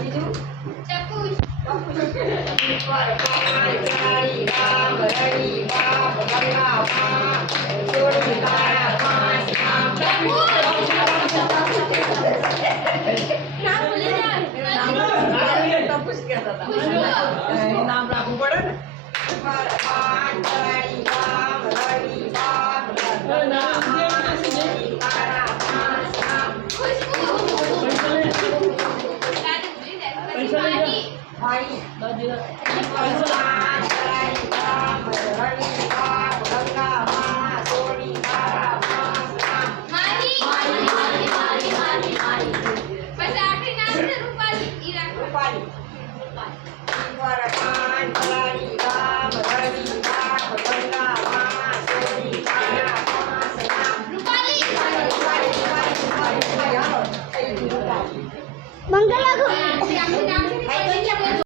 બીજું ટપુસ પર પાણી ગાડી રામ રડી બાપ ગંગા મા જોડી તારા પાંચ નામ નામ ભૂલી જા તપુસ કહેતા હતા નામ રાખવું પડે ને પર પાણી ગાડી રામ રડી બાપ ગંગા મા જોડી તારા પાંચ નામ ખુશબુ દાદી ભૂલી જાય પછી પાણી ભાઈ પાંચ ગાડી રામ રડી બાપ ગંગા મા જોડી તારા પાંચ નામ મારી પછી આખરી નામ છે રૂપાલી ઈ રાખો રૂપાલી પર પાંચ ગાડી રામ રડી બાપ ગંગા મા જોડી તારા પાંચ નામ રૂપાલી રૂપાલી હાલો થઈ ગયું રૂપાલી મંગલા